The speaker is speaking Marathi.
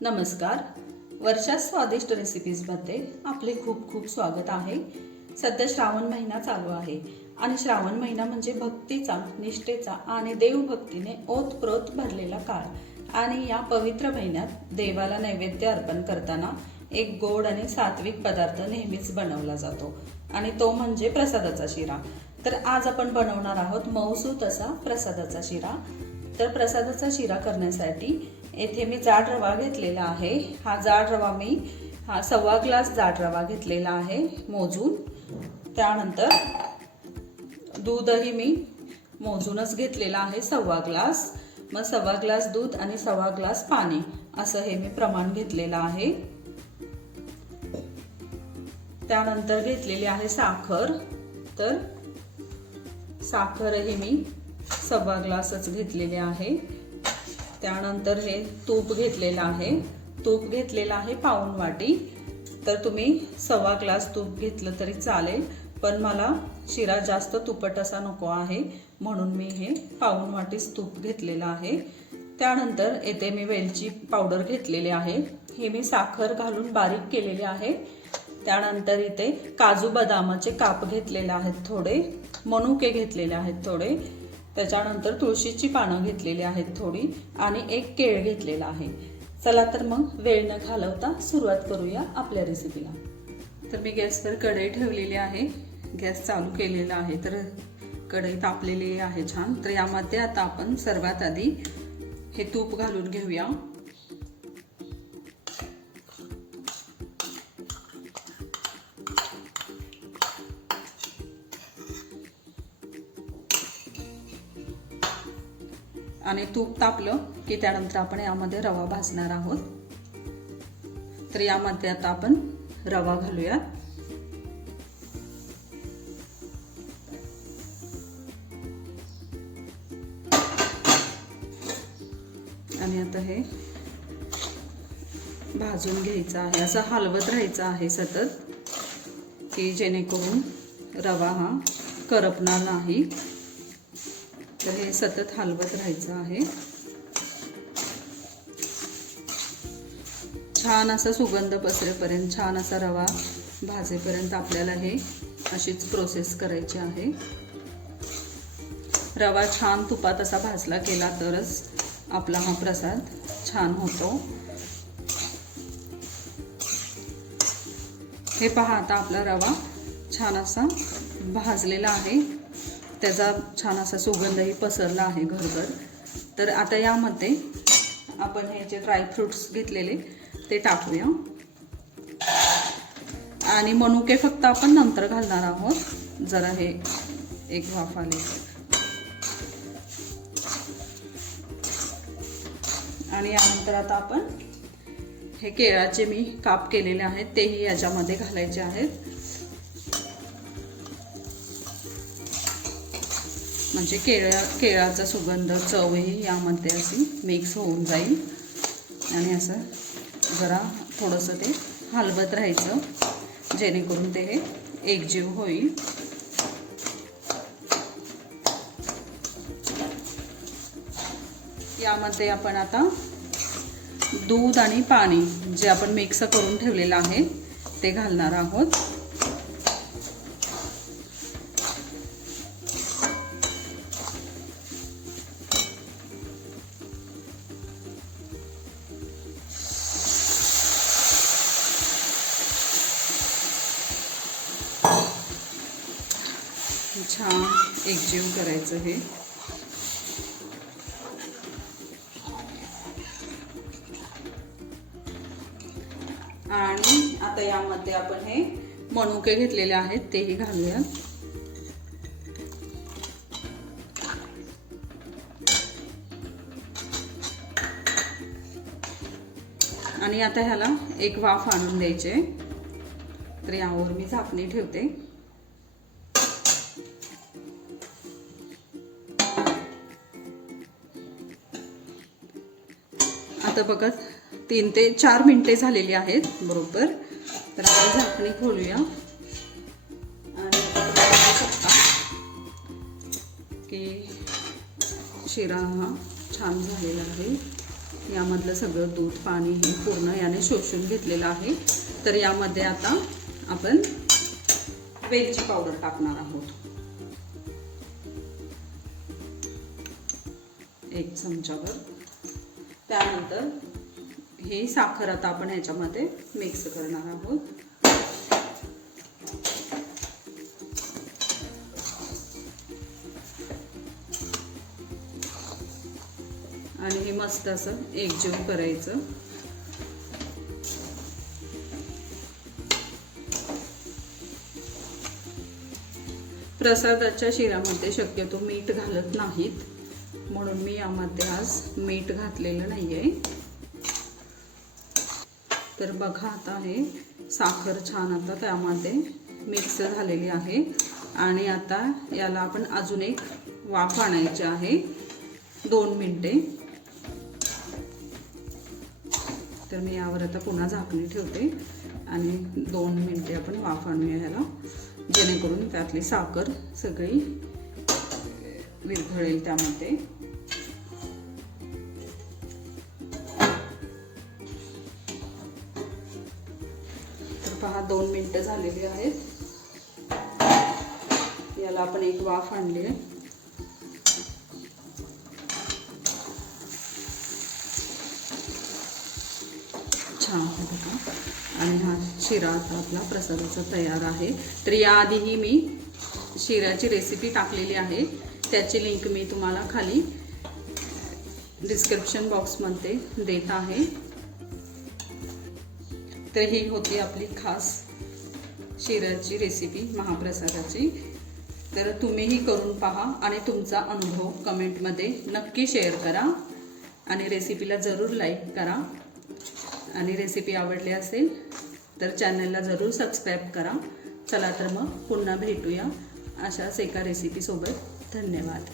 नमस्कार. वर्षा स्वादिष्ट रेसिपीजमध्ये आपले खूप खूप स्वागत आहे. सध्या श्रावण महिना चालू आहे आणि श्रावण महिना म्हणजे भक्तीचा निष्ठेचा आणि देवभक्तीने ओतप्रोत भरलेला काळ. आणि या पवित्र महिन्यात देवाला नैवेद्य अर्पण करताना एक गोड आणि सात्विक पदार्थ नेहमीच बनवला जातो आणि तो म्हणजे प्रसादाचा शिरा. तर आज आपण बनवणार आहोत मौसूत असा प्रसादाचा शिरा. तर प्रसादाचा शिरा करण्यासाठी येथे मी जाड रवा घेतलेला आहे. हा जाड रवा मी हा सव्वा ग्लास जाड रवा घेतलेला आहे मोजून. त्यानंतर दूधही मी मोजूनच घेतलेला आहे सव्वा ग्लास. मग सव्वा ग्लास दूध आणि सव्वा ग्लास पाणी असं हे मी प्रमाण घेतलेलं आहे. त्यानंतर घेतलेली आहे साखर. तर साखरही मी सव्वा ग्लासच घेतलेले आहे. त्यानंतर हे तूप घेतलेलं आहे. तूप घेतलेलं आहे पाऊन वाटी. तर तुम्ही सव्वा ग्लास तूप घेतलं तरी चालेल पण मला शिरा जास्त तुपट असा नको आहे म्हणून मी हे पाऊन वाटीच तूप घेतलेलं आहे. त्यानंतर येथे मी वेलची पावडर घेतलेली आहे. हे मी साखर घालून बारीक केलेले आहे. त्यानंतर इथे काजू बदामाचे काप घेतलेले आहेत थोडे मनुके घेतलेले आहेत थोडे. त्याच्यानंतर तुळशीची पानं घेतलेली आहेत थोडी आणि एक केळ घेतलेला आहे. चला तर मग वेळ न घालवता सुरुवात करूया आपल्या रेसिपीला तर मी गॅसवर कढई ठेवलेली आहे. गॅस चालू केलेला आहे. तर कढई तापलेली आहे छान. तर यामध्ये आता आपण सर्वात आधी हे तूप घालून घेऊया. आणि तूप तापलं की त्यानंतर आपण यामध्ये रवा भाजणार आहोत. तर यामध्ये आता आपण रवा घालूया. आणि आता हे भाजून घ्यायचं आहे. असं हलवत राहायचं आहे सतत की जेणेकरून रवा हा करपणार नाही. तर हे सतत हलवत राहायचं आहे. छान असा सुगंध पसरेपर्यंत छान असा रवा भाजेपर्यंत आपल्याला हे अशीच प्रोसेस करायची आहे. रवा छान तुपात असा भाजला गेला तरच आपला हा प्रसाद छान होतो. हे पहा आता आपला रवा छान असा भाजलेला आहे. त्याचा छान असा सुगंधही पसरला आहे घरभर. तर आता यामध्ये आपण हे जे ड्रायफ्रुट्स घेतलेले ते टाकूया. आणि मनुके फक्त आपण नंतर घालणार आहोत. जरा हे एक वाफ आले. आणि यानंतर आता आपण हे केळाचे मी काप केलेले आहेत तेही याच्यामध्ये घालायचे आहेत. म्हणजे केळ्या केळाचा सुगंध चवही यामध्ये अशी मिक्स होऊन जाईल. आणि असं जरा थोडंसं ते हलवत राहायचं जेणेकरून ते हे एकजीव होईल. यामध्ये आपण आता दूध आणि पाणी जे आपण मिक्स करून ठेवलेलं आहे ते घालणार आहोत. छान एकजीव करायचं हे. आणि आता यामध्ये आपण हे मनुके घेतलेले आहेत तेही घालूया. आणि आता ह्याला एक वाफ आणून द्यायचे. तर यावर मी झाकणी ठेवते. आता बघा तीन ते चार मिनिटे झालेली आहेत बरोबर. तर आपण झाकणी खोलूया आणि की शिरा हा छान झालेला आहे. यामधलं सगळं दूध पाणी हे पूर्ण याने शोषून घेतलेलं आहे. तर यामध्ये आता आपण वेलची पावडर टाकणार आहोत. एक चमचाभर. त्यानंतर ही साखर आता आपण ह्याच्यामध्ये मिक्स करणार आहोत. आणि हे मस्त असं एकजीव करायचं. प्रसादाच्या शिरामध्ये शक्यतो मीठ घालत नाहीत. म्हणून मी यामध्ये आज मीठ घातलेलं नाही आहे तर बघा आता हे साखर छान आता त्यामध्ये मिक्स झालेली आहे. आणि आता याला आपण अजून एक वाफ आणायची आहे. दोन मिनटे. तर मी यावर आता पुन्हा झाकणी ठेवते. आणि दोन मिनटे आपण वाफ आणूया ह्याला जेणेकरून त्यातली साखर सगळी विरघळेल त्यामध्ये. पहा दोन मिनटं झालेली आहेत. याला आपण एक वाफ आणली आहे. छान बघा. आणि हा शिरा आता आपला प्रसादाचा तयार आहे. तर याआधीही मी शिऱ्याची रेसिपी टाकलेली आहे. त्याची लिंक मी तुम्हाला खाली डिस्क्रिप्शन बॉक्समध्ये देत आहे. तर ही होती आपली खास शिराची रेसिपी महाप्रसादाची. तर तुम्हीही करून पहा आणि तुमचा अनुभव कमेंटमध्ये नक्की शेअर करा. आणि रेसिपीला जरूर लाईक करा. आणि रेसिपी आवडली असेल तर चॅनलला जरूर सबस्क्राईब करा. चला तर मग पुन्हा भेटूया अशाच एका रेसिपीसोबत धन्यवाद.